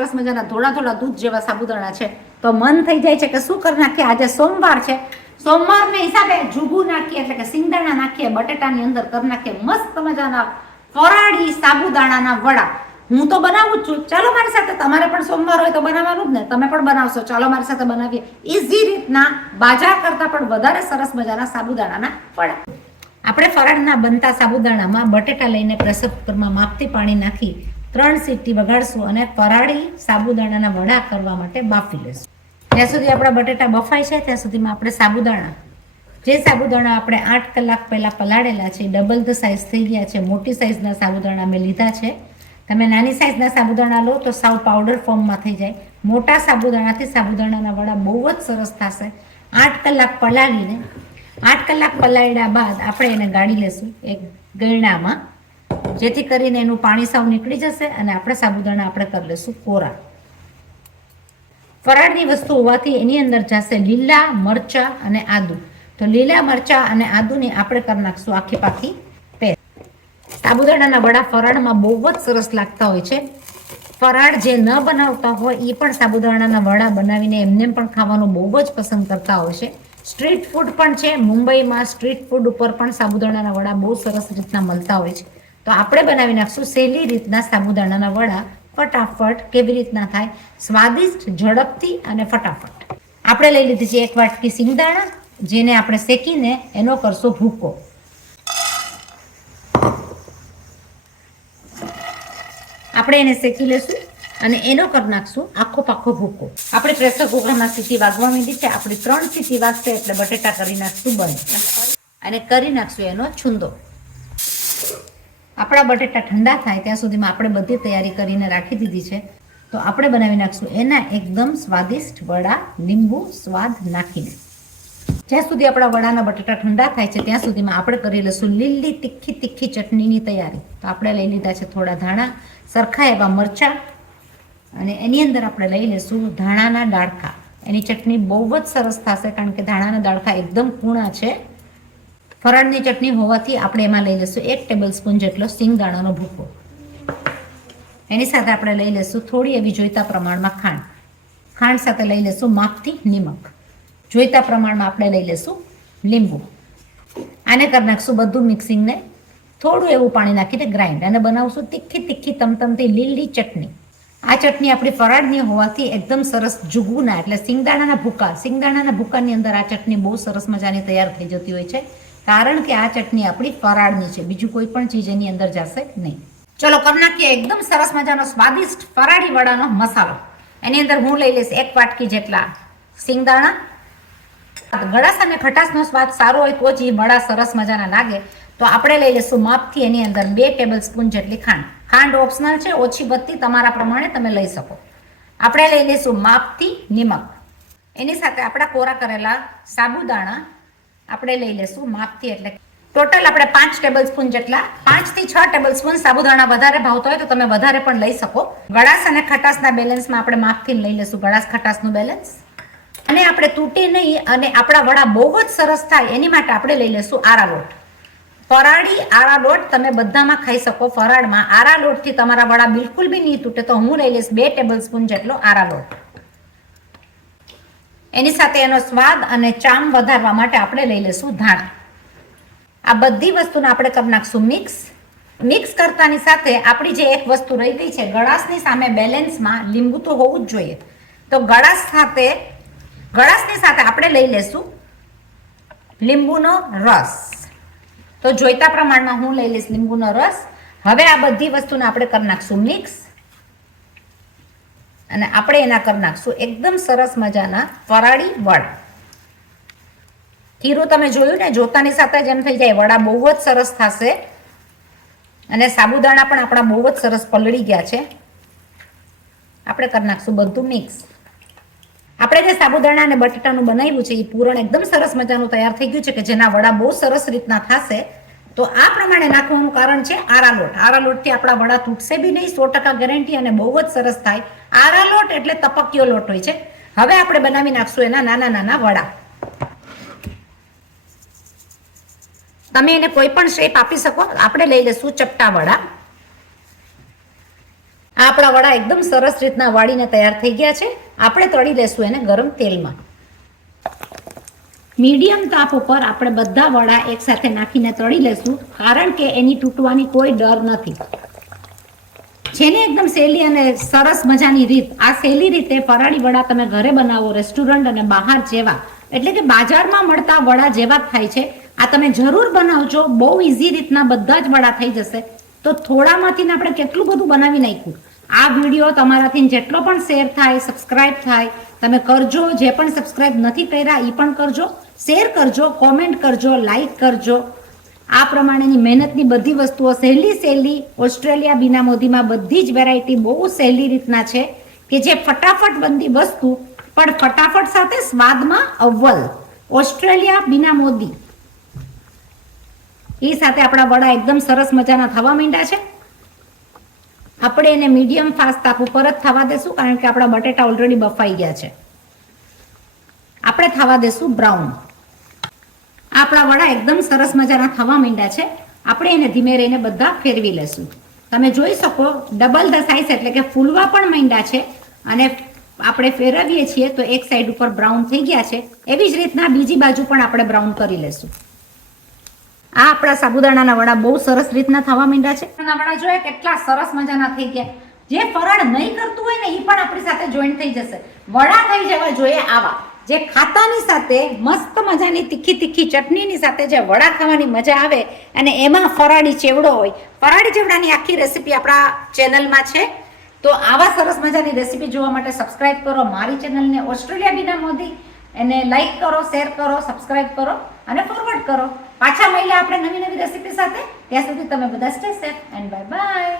સરસ મજાના થોડા થોડા દૂધ જેવા સાબુદાણા છે. તો મન થઈ જાય છે કે શું કરી નાખીએ, આજે સોમવાર છે, સોમવારને હિસાબે જુગું નાખીએ એટલે કે સિંગદાણા નાખીએ, બટેટાની અંદર કરી નાખીએ મસ્ત મજાના ફરાળી સાબુદાણાના વડા. હું તો બનાવું જ છું, ચાલો મારી સાથે, તમારે પણ સોમવાર હોય તો બનાવવાનું જ ને, તમે પણ બનાવશો, ચાલો મારી સાથે બનાવીએ ઈઝી રીતના બાજા કરતાં પણ વધારે સરસ મજાના સાબુદાણાના વડા. આપણે ફરાળના બનતા સાબુદાણામાં બટેટા લઈને પ્રેશર કુકરમાં માપથી પાણી નાખી 3 સીટી વગાડશું અને ફરાળી સાબુદાણાના વડા કરવા માટે બાફી લેશું. જ્યાં સુધી આપણા બટેટા બફાય છે ત્યાં સુધીમાં આપણે સાબુદાણા, જે સાબુદાણા આપણે 8 કલાક પહેલાં પલાળેલા છે, ડબલ ધ સાઇઝ થઈ ગયા છે. મોટી સાઇઝના સાબુદાણા મેં લીધા છે. તમે નાની સાઇઝના સાબુદાણા લો તો સાવ પાવડર ફોર્મમાં થઈ જાય. મોટા સાબુદાણાથી સાબુદાણાના વડા બહુ જ સરસ થશે. 8 કલાક પલાળીને 8 કલાક પલાળ્યા બાદ આપણે એને ગાળી લેશું એક ગળણામાં, જેથી કરીને એનું પાણી સાવ નીકળી જશે અને આપણે સાબુદાણા આપણે કરી લેશું કોરા. ફરાળની વસ્તુ હોવાથી એની અંદર જશે લીલા મરચાં અને આદુ. તો લીલા મરચાં અને આદુની આપણે કરી નાખશું આખી પાખી પેસ્ટ. સાબુદાણાના વડા ફરાળમાં બહુ જ સરસ લાગતા હોય છે. ફરાળ જે ન બનાવતા હોય એ પણ સાબુદાણાના વડા બનાવીને એમને પણ ખાવાનું બહુ જ પસંદ કરતા હોય છે. સ્ટ્રીટ ફૂડ પણ છે. મુંબઈમાં સ્ટ્રીટ ફૂડ ઉપર પણ સાબુદાણાના વડા બહુ સરસ રીતના મળતા હોય છે. તો આપણે બનાવી નાખશું સહેલી રીતના સાબુદાણાના વડા. ફટાફટ કેવી રીતના થાય, સ્વાદિષ્ટ, ઝડપથી અને ફટાફટ. આપણે લઈ લીધી છે 1 વાટકી સિંગદાણા, જેને આપણે શેકીને એનો કરશું ભૂકો. આપણે એને શેકી લેશું અને એનો કરી નાખશું આખો પાખો ભૂકો. આપણે પ્રેશર કુકરમાં સીટી વાગવા માંડી છે. આપણે 3 સીટી વાગશે એટલે બટેટા કરી નાખશું બંધ અને કરી નાખશું એનો છુંદો. આપણા બટેટા ઠંડા થાય ત્યાં સુધીમાં આપણે બધી તૈયારી કરીને રાખી દીધી છે. તો આપણે બનાવી નાખશું એના એકદમ સ્વાદિષ્ટ વડા, લીંબુ સ્વાદ નાખીને. જ્યાં સુધી આપણા વડાના બટેટા ઠંડા થાય છે ત્યાં સુધીમાં આપણે કરી લઈશું લીલી તીખી ચટણીની તૈયારી. તો આપણે લઈ લીધા છે થોડા ધાણા, સરખા એવા મરચાં અને એની અંદર આપણે લઈ લઈશું ધાણાના ડાળખા. એની ચટણી બહુ જ સરસ થશે કારણ કે ધાણાના ડાળખા એકદમ કૂણા છે. ફરાળની ચટણી હોવાથી આપણે એમાં લઈ લઈશું 1 ટેબલ સ્પૂન જેટલો સિંગદાણાનો ભૂકો. એની સાથે આપણે લઈ લઈશું થોડી એવી જોઈતા પ્રમાણમાં ખાંડ. ખાંડ સાથે લઈ લઈશું માપથી નિમક. જોઈતા પ્રમાણમાં આપણે લઈ લઈશું લીંબુ. આને કરી નાખશું બધું મિક્સિંગને થોડું એવું પાણી નાખીને ગ્રાઇન્ડ અને બનાવશું તીખી તમતમતી લીલી ચટણી. આ ચટણી આપણી ફરાળની હોવાથી એકદમ સરસ જુગુના એટલે સિંગદાણાના ભૂકાની અંદર આ ચટણી બહુ સરસ મજાની તૈયાર થઈ જતી હોય છે. કારણ કે આ ચટણી આપણી ફરાળની છે, બીજું કોઈ પણ ચીજ એની અંદર જશે નહીં. ચલો કરી નાખીએ એકદમ સરસ મજાનો સ્વાદિષ્ટ ફરાળી વડાનો મસાલો. એની અંદર હું લઈ લઈશ 1 વાટકી જેટલા સિંગદાણા. ગળાશ અને ખટાશનો સ્વાદ સારો હોય તો જ એ વડા સરસ મજાના લાગે. તો આપણે લઈ લઈશું માપથી એની અંદર 2 ટેબલ સ્પૂન જેટલી ખાંડ. ખાંડ ઓપ્શનલ છે, ઓછી વધતી તમારા પ્રમાણે તમે લઈ શકો. આપણે લઈ લઈશું માપથી નિમક. એની સાથે આપણા કોરા કરેલા સાબુદાણા આપણે લઈ લઈશું માપથી, એટલે ટોટલ આપણે 5 ટેબલ સ્પૂન જેટલા, 5 થી 6 ટેબલ સ્પૂન સાબુદાણા વધારે ભાવતા હોય તો તમે વધારે પણ લઈ શકો. ગળાશ અને ખટાશના બેલેન્સમાં આપણે માપથી લઈ લઈશું ગળાશ ખટાશનું બેલેન્સ. અને આપણે તૂટે નહીં અને આપણા વડા બહુ જ સરસ થાય એની માટે આપણે લઈ લઈશું આરા લોટ. ફરાળી આરા લોટ તમે બધામાં ખાઈ શકો. ફરાળમાં આરા લોટથી તમારા વડા બિલકુલ બી નહીં તૂટે. તો હું લઈ લઈશ 2 ટેબલ સ્પૂન જેટલો આરા લોટ. એની સાથે એનો સ્વાદ અને ચામ વધારવા માટે આપણે લઈ લઈશું ધાણા. આ બધી વસ્તુને આપણે કરી નાખશું મિક્સ કરતાની સાથે આપણી જે એક વસ્તુ રહી ગઈ છે, ગળાશની સામે બેલેન્સમાં લીંબુ તો હોવું જ જોઈએ. તો ગળાશની સાથે આપણે લઈ લઈશું લીંબુનો રસ. તો જોઈતા પ્રમાણમાં હું લઈ લઈશ લીંબુનો રસ. હવે આ બધી વસ્તુને આપણે કરી નાખશું મિક્સ અને આપણે એના કરી નાખશું એકદમ સરસ મજાના ફરાળી વડા. ખીરું તમે જોયું ને, જોતાની સાથે જ એમ થઈ જાય વડા બહુ જ સરસ થશે. અને સાબુદાણા પણ આપણા બહુ જ સરસ પલળી ગયા છે. આપણે કરી નાખશું બધું મિક્સ. આપણે જે સાબુદાણા અને બટેટાનું બનાવ્યું છે એ પૂરણ એકદમ સરસ મજાનું તૈયાર થઈ ગયું છે કે જેના વડા બહુ સરસ રીતના થશે. તો આ પ્રમાણે નાખવાનું કારણ છે આરા લોટ. આરા લોટથી આપણા વડા તૂટશે બી નહીં, 100% ગેરંટી, અને બહુ જ સરસ થાય. આરા લોટ એટલે તપકિયો લોટ હોય છે. હવે આપણે બનાવી નાખશું એના નાના વડા. તમે એને કોઈ પણ શેપ આપી શકો. આપણે લઈ લઈશું ચપટા વડા. આ આપણા વડા એકદમ સરસ રીતના વાળીને તૈયાર થઈ ગયા છે. આપણે તળી લેશું એને ગરમ તેલમાં. મીડિયમ તાપ ઉપર આપણે બધા વડા એકસાથે નાખીને તળી લેશું, કારણ કે એની તૂટવાની કોઈ ડર નથી. જેને એકદમ સહેલી અને સરસ મજાની રીત, આ સહેલી રીતે ફરાળી વડા તમે ઘરે બનાવો, રેસ્ટોરન્ટ અને બહાર જેવા, એટલે કે બાજારમાં મળતા વડા જેવા થાય છે. આ તમે જરૂર બનાવજો. બહુ ઇઝી રીતના બધા જ વડા થઈ જશે. તો થોડામાંથી આપણે કેટલું બધું બનાવી નાખ્યું. આ વિડીયો તમારાથી જેટલો પણ શેર થાય, સબસ્ક્રાઇબ થાય, તમે કરજો. જે પણ સબસ્ક્રાઇબ નથી કર્યા એ પણ કરજો, શેર કરજો, કોમેન્ટ કરજો, લાઈક કરજો. આ પ્રમાણેની મહેનતની બધી વસ્તુઓ સહેલી ઓસ્ટ્રેલિયા બીના મોદીમાં બધી જ વેરાયટી બહુ સહેલી રીતના છે કે જે ફટાફટ બનતી વસ્તુ પણ ફટાફટ સાથે સ્વાદમાં અવ્વલ. ઓસ્ટ્રેલિયા બીના મોદી એ સાથે આપણા વડા એકદમ સરસ મજાના થવા માંડ્યા છે. આપણે એને મીડિયમ ફાસ્ટ તાપ ઉપર જ થવા દેશું, કારણ કે આપણા બટેટા ઓલરેડી બફાઈ ગયા છે. આપણે થવા દેશું બ્રાઉન. આપણા વડા એકદમ સરસ મજાના થવા માંડ્યા છે. આપણે એને ધીમે રહીને બધા ફેરવી લેશું. તમે જોઈ શકો ડબલ ધ સાઇઝ, એટલે કે ફૂલવા પણ માંડ્યા છે. અને આપણે ફેરવીએ છીએ તો એક સાઈડ ઉપર બ્રાઉન થઈ ગયા છે. એવી જ રીતના બીજી બાજુ પણ આપણે બ્રાઉન કરી લેશું. આ આપણા સાબુદાણાના વડા બહુ સરસ રીતના થવા માંડ્યા છે. વડા જોયા કેટલા સરસ મજાના થઈ ગયા. જે ફરાળ નહીં કરતું હોય ને એ પણ આપણી સાથે જોઈન્ટ થઈ જશે. વડા થઈ જવા જોઈએ આવા, જે ખાતાની સાથે મસ્ત મજાની તીખી ચટણીની સાથે જે વડા ખાવાની મજા આવે, અને એમાં ફરાળી ચેવડો હોય. ફરાળી ચેવડાની આખી રેસીપી આપણા ચેનલમાં છે. તો આવા સરસ મજાની રેસીપી જોવા માટે સબસ્ક્રાઇબ કરો મારી ચેનલને ઓસ્ટ્રેલિયા બીના મોદી. એને લાઈક કરો, શેર કરો, સબસ્ક્રાઇબ કરો અને ફોરવર્ડ કરો. પાછા મળીએ આપણે નવી રેસીપી સાથે. ત્યાં સુધી તમે બધા stay safe and bye bye.